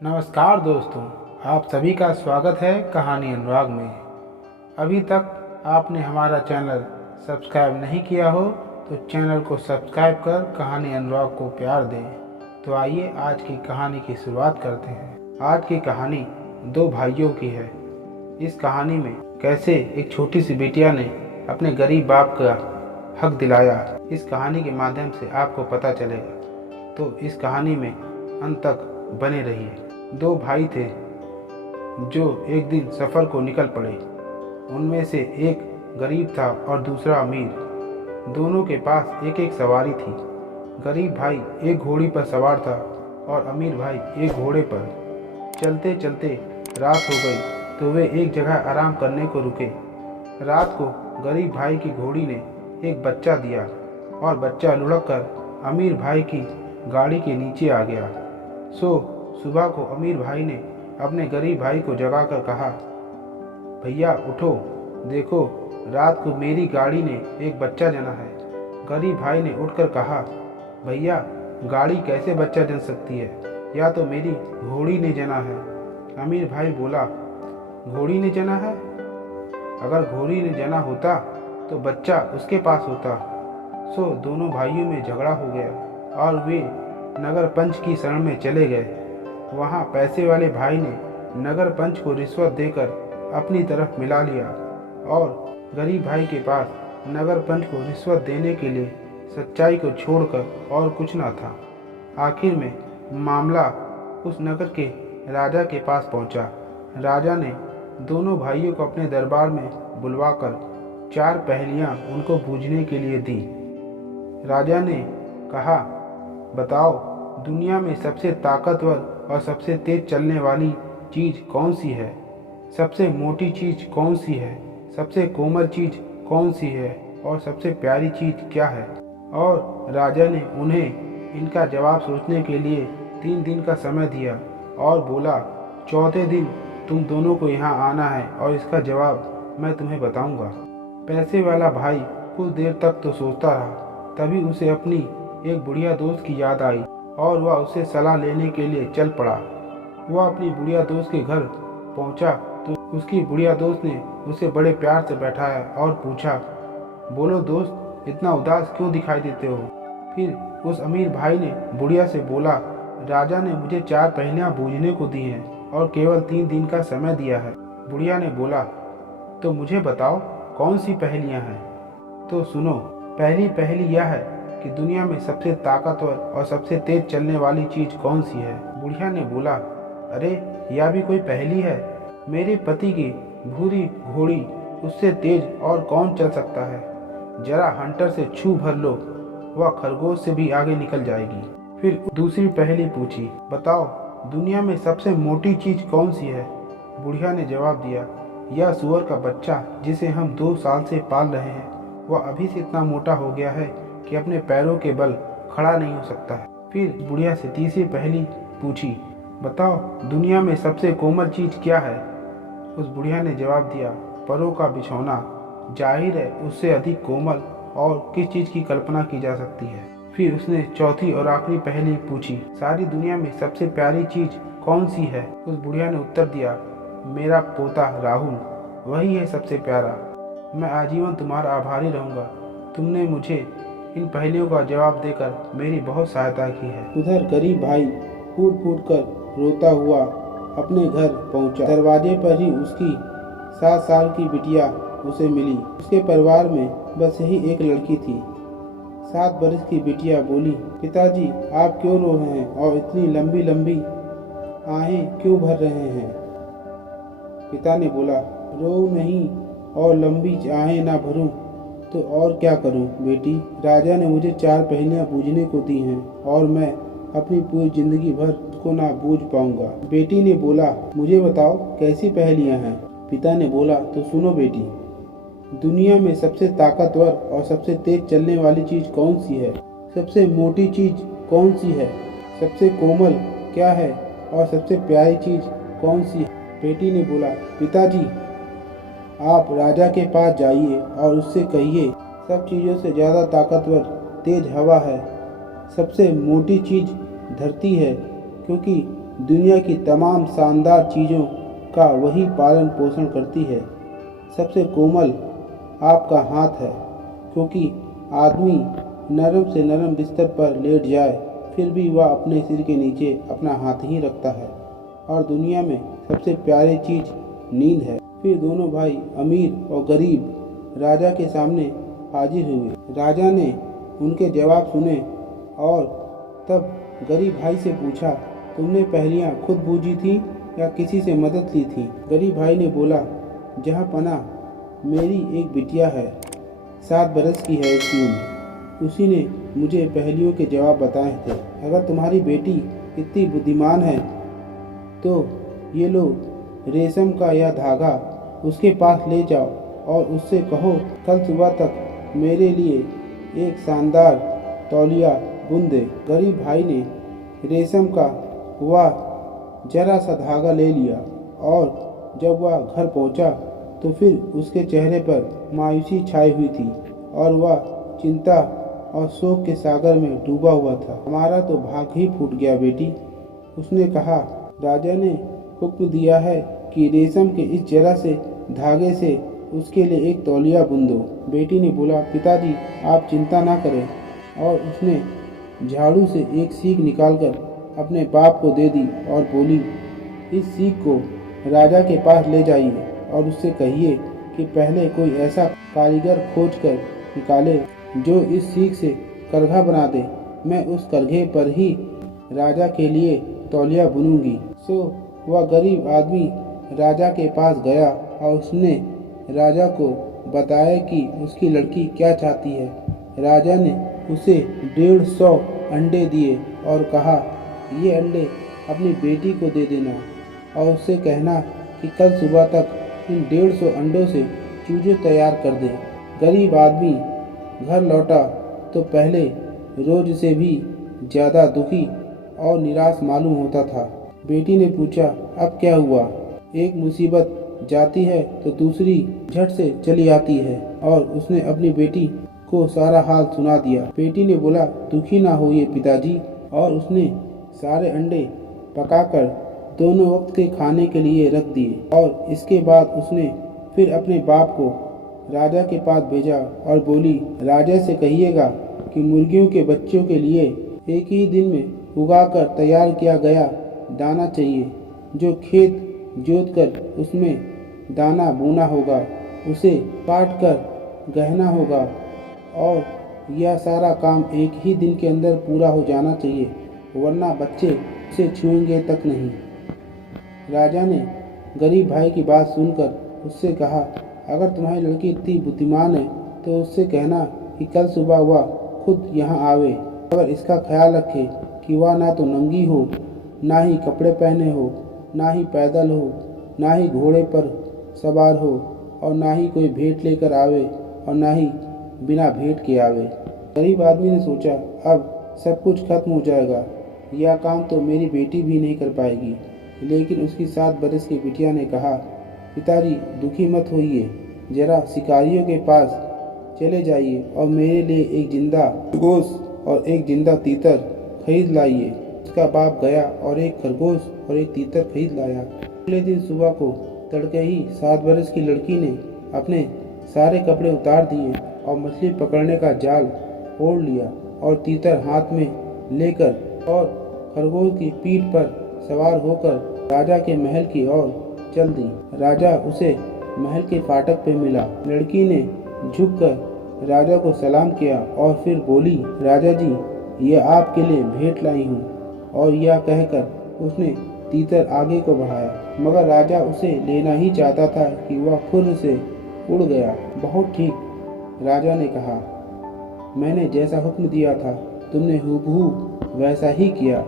नमस्कार दोस्तों, आप सभी का स्वागत है कहानी अनुराग में। अभी तक आपने हमारा चैनल सब्सक्राइब नहीं किया हो तो चैनल को सब्सक्राइब कर कहानी अनुराग को प्यार दें। तो आइए आज की कहानी की शुरुआत करते हैं। आज की कहानी दो भाइयों की है। इस कहानी में कैसे एक छोटी सी बिटिया ने अपने गरीब बाप का हक दिलाया, इस कहानी के माध्यम से आपको पता चलेगा। तो इस कहानी में अंत तक बने रहिए। दो भाई थे जो एक दिन सफ़र को निकल पड़े। उनमें से एक गरीब था और दूसरा अमीर। दोनों के पास एक एक सवारी थी। गरीब भाई एक घोड़ी पर सवार था और अमीर भाई एक घोड़े पर। चलते चलते रात हो गई तो वे एक जगह आराम करने को रुके। रात को गरीब भाई की घोड़ी ने एक बच्चा दिया और बच्चा लुढ़क कर अमीर भाई की गाड़ी के नीचे आ गया। सुबह को अमीर भाई ने अपने गरीब भाई को जगाकर कहा, भैया उठो, देखो रात को मेरी गाड़ी ने एक बच्चा जना है। गरीब भाई ने उठकर कहा, भैया गाड़ी कैसे बच्चा जन सकती है, या तो मेरी घोड़ी ने जना है। अमीर भाई बोला, घोड़ी ने जना है? अगर घोड़ी ने जना होता तो बच्चा उसके पास होता। दोनों भाइयों में झगड़ा हो गया और वे नगर पंच की शरण में चले गए। वहाँ पैसे वाले भाई ने नगर पंच को रिश्वत देकर अपनी तरफ मिला लिया और गरीब भाई के पास नगर पंच को रिश्वत देने के लिए सच्चाई को छोड़कर और कुछ न था। आखिर में मामला उस नगर के राजा के पास पहुंचा। राजा ने दोनों भाइयों को अपने दरबार में बुलवाकर 4 पहेलियां उनको बूझने के लिए दी। राजा ने कहा, बताओ दुनिया में सबसे ताकतवर और सबसे तेज चलने वाली चीज़ कौन सी है? सबसे मोटी चीज़ कौन सी है? सबसे कोमल चीज़ कौन सी है? और सबसे प्यारी चीज़ क्या है? और राजा ने उन्हें इनका जवाब सोचने के लिए 3 दिन का समय दिया और बोला, चौथे दिन तुम दोनों को यहाँ आना है और इसका जवाब मैं तुम्हें बताऊँगा। पैसे वाला भाई कुछ देर तक तो सोचता रहा, तभी उसे अपनी एक बुढ़िया दोस्त की याद आई और वह उससे सलाह लेने के लिए चल पड़ा। वह अपनी बुढ़िया दोस्त के घर पहुंचा तो उसकी बुढ़िया दोस्त ने उसे बड़े प्यार से बैठाया और पूछा, बोलो दोस्त, इतना उदास क्यों दिखाई देते हो? फिर उस अमीर भाई ने बुढ़िया से बोला, राजा ने मुझे 4 पहेलियां बूझने को दी हैं और केवल 3 दिन का समय दिया है। बुढ़िया ने बोला, तो मुझे बताओ कौन सी पहेलियां हैं? तो सुनो, पहली पहेली यह है कि दुनिया में सबसे ताकतवर और सबसे तेज चलने वाली चीज़ कौन सी है? बुढ़िया ने बोला, अरे यह भी कोई पहेली है? मेरे पति की भूरी घोड़ी उससे तेज और कौन चल सकता है? जरा हंटर से छू भर लो, वह खरगोश से भी आगे निकल जाएगी। फिर दूसरी पहेली पूछी, बताओ दुनिया में सबसे मोटी चीज़ कौन सी है? बुढ़िया ने जवाब दिया, यह सुअर का बच्चा जिसे हम 2 साल से पाल रहे हैं। वह अभी से इतना मोटा हो गया है कि अपने पैरों के बल खड़ा नहीं हो सकता है। फिर बुढ़िया से तीसरी पहेली पूछी, बताओ दुनिया में सबसे कोमल चीज़ क्या है? उस बुढ़िया ने जवाब दिया, परों का बिछौना। जाहिर है उससे अधिक कोमल और किस चीज़ की कल्पना की जा सकती है। फिर उसने चौथी और आखिरी पहेली पूछी, सारी दुनिया में सबसे प्यारी चीज़ कौन सी है? उस बुढ़िया ने उत्तर दिया, मेरा पोता राहुल, वही है सबसे प्यारा। मैं आजीवन तुम्हारा आभारी रहूँगा। तुमने मुझे इन पहेलियों का जवाब देकर मेरी बहुत सहायता की है। उधर गरीब भाई फूट फूट कर रोता हुआ अपने घर पहुंचा। दरवाजे पर ही उसकी 7 साल की बिटिया उसे मिली। उसके परिवार में बस यही एक लड़की थी। 7 बरस की बिटिया बोली, पिताजी आप क्यों रो रहे हैं और इतनी लंबी लंबी आहें क्यों भर रहे हैं? पिता ने बोला, रो नहीं और लंबी आहें ना भरूं तो और क्या करूं बेटी? राजा ने मुझे 4 पहेलियां बूझने को दी हैं और मैं अपनी पूरी जिंदगी भर उसको ना बूझ पाऊंगा। बेटी ने बोला, मुझे बताओ कैसी पहेलियां हैं? पिता ने बोला, तो सुनो बेटी, दुनिया में सबसे ताकतवर और सबसे तेज चलने वाली चीज़ कौन सी है? सबसे मोटी चीज़ कौन सी है? सबसे कोमल क्या है? और सबसे प्यारी चीज़ कौन सी है? बेटी ने बोला, पिताजी आप राजा के पास जाइए और उससे कहिए, सब चीज़ों से ज़्यादा ताकतवर तेज हवा है। सबसे मोटी चीज़ धरती है, क्योंकि दुनिया की तमाम शानदार चीज़ों का वही पालन पोषण करती है। सबसे कोमल आपका हाथ है, क्योंकि आदमी नरम से नरम बिस्तर पर लेट जाए फिर भी वह अपने सिर के नीचे अपना हाथ ही रखता है। और दुनिया में सबसे प्यारी चीज़ नींद है। फिर दोनों भाई अमीर और गरीब राजा के सामने हाजिर हुए। राजा ने उनके जवाब सुने और तब गरीब भाई से पूछा, तुमने पहेलियाँ खुद बूझी थी या किसी से मदद ली थी? गरीब भाई ने बोला, जहाँ पना मेरी एक बिटिया है, 7 बरस की है उसकी उम्र। उसी ने मुझे पहेलियों के जवाब बताए थे। अगर तुम्हारी बेटी इतनी बुद्धिमान है तो ये लो रेशम का यह धागा उसके पास ले जाओ और उससे कहो कल सुबह तक मेरे लिए एक शानदार तौलिया बुन दे। गरीब भाई ने रेशम का वह जरा सा धागा ले लिया और जब वह घर पहुंचा तो फिर उसके चेहरे पर मायूसी छाई हुई थी और वह चिंता और शोक के सागर में डूबा हुआ था। हमारा तो भाग ही फूट गया बेटी, उसने कहा। राजा ने हुक्म दिया है कि रेशम के इस जरा से धागे से उसके लिए एक तौलिया बुन दो। बेटी ने बोला, पिताजी आप चिंता ना करें। और उसने झाड़ू से एक सीख निकालकर अपने बाप को दे दी और बोली, इस सीख को राजा के पास ले जाइए और उससे कहिए कि पहले कोई ऐसा कारीगर खोज कर निकाले जो इस सीख से करघा बना दे। मैं उस करघे पर ही राजा के लिए तौलिया बुनूंगी। सो वह गरीब आदमी राजा के पास गया और उसने राजा को बताया कि उसकी लड़की क्या चाहती है। राजा ने उसे 150 अंडे दिए और कहा, ये अंडे अपनी बेटी को दे देना और उससे कहना कि कल सुबह तक इन 150 अंडों से चूजे तैयार कर दे। गरीब आदमी घर लौटा तो पहले रोज से भी ज़्यादा दुखी और निराश मालूम होता था। बेटी ने पूछा, अब क्या हुआ? एक मुसीबत जाती है तो दूसरी झट से चली आती है। और उसने अपनी बेटी को सारा हाल सुना दिया। बेटी ने बोला, दुखी ना होइए पिताजी। और उसने सारे अंडे पकाकर दोनों वक्त के खाने के लिए रख दिए। और इसके बाद उसने फिर अपने बाप को राजा के पास भेजा और बोली, राजा से कहिएगा कि मुर्गियों के बच्चों के लिए एक ही दिन में उगाकर तैयार किया गया दाना चाहिए। जो खेत जोतकर उसमें दाना बोना होगा, उसे काट कर गहना होगा और यह सारा काम एक ही दिन के अंदर पूरा हो जाना चाहिए, वरना बच्चे उसे छुएंगे तक नहीं। राजा ने गरीब भाई की बात सुनकर उससे कहा, अगर तुम्हारी लड़की इतनी बुद्धिमान है तो उससे कहना कि कल सुबह वह खुद यहाँ आवे, अगर इसका ख्याल रखे कि वह ना तो नंगी हो, ना ही कपड़े पहने हो, ना ही पैदल हो, ना ही घोड़े पर सवार हो और ना ही कोई भेंट लेकर आवे और ना ही बिना भेंट के आवे। गरीब आदमी ने सोचा, अब सब कुछ खत्म हो जाएगा, यह काम तो मेरी बेटी भी नहीं कर पाएगी। लेकिन उसकी 7 बरस की बिटिया ने कहा, पिताजी दुखी मत होइए, जरा शिकारियों के पास चले जाइए और मेरे लिए एक जिंदा खरगोश और एक जिंदा तीतर खरीद लाइए। उसका बाप गया और एक खरगोश और एक तीतर खरीद लाया। अगले दिन सुबह को तड़के ही 7 बरस की लड़की ने अपने सारे कपड़े उतार दिए और मछली पकड़ने का जाल ओढ़ लिया और तीतर हाथ में लेकर और खरगोश की पीठ पर सवार होकर राजा के महल की ओर चल दी। राजा उसे महल के फाटक पे मिला। लड़की ने झुककर राजा को सलाम किया और फिर बोली, राजा जी, यह आपके लिए भेंट लाई हूँ। और यह कहकर उसने तीतर आगे को बढ़ाया, मगर राजा उसे लेना ही चाहता था कि वह खुद से उड़ गया। बहुत ठीक, राजा ने कहा, मैंने जैसा हुक्म दिया था तुमने हूबहू वैसा ही किया।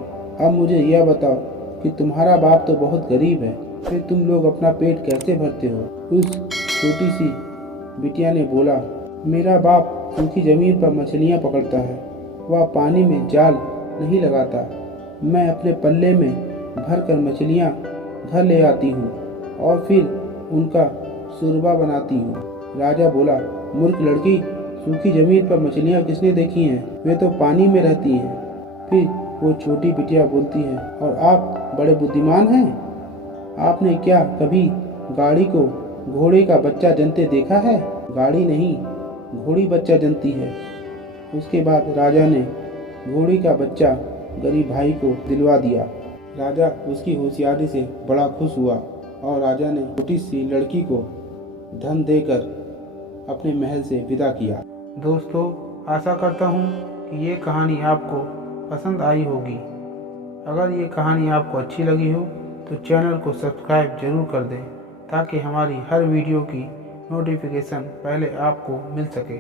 अब मुझे यह बताओ कि तुम्हारा बाप तो बहुत गरीब है, फिर तुम लोग अपना पेट कैसे भरते हो? उस छोटी सी बिटिया ने बोला, मेरा बाप सूखी जमीन पर मछलियाँ पकड़ता है, वह पानी में जाल नहीं लगाता। मैं अपने पल्ले में भर कर मछलियाँ घर ले आती हूँ और फिर उनका शोरबा बनाती हूँ। राजा बोला, मूर्ख लड़की, सूखी जमीन पर मछलियाँ किसने देखी हैं? वे तो पानी में रहती हैं। फिर वो छोटी बिटिया बोलती है, और आप बड़े बुद्धिमान हैं। आपने क्या कभी गाड़ी को घोड़े का बच्चा जनते देखा है? गाड़ी नहीं, घोड़ी बच्चा जनती है। उसके बाद राजा ने घोड़ी का बच्चा गरीब भाई को दिलवा दिया। राजा उसकी होशियारी से बड़ा खुश हुआ और राजा ने छोटी सी लड़की को धन देकर अपने महल से विदा किया। दोस्तों, आशा करता हूँ कि ये कहानी आपको पसंद आई होगी। अगर ये कहानी आपको अच्छी लगी हो तो चैनल को सब्सक्राइब जरूर कर दें ताकि हमारी हर वीडियो की नोटिफिकेशन पहले आपको मिल सके।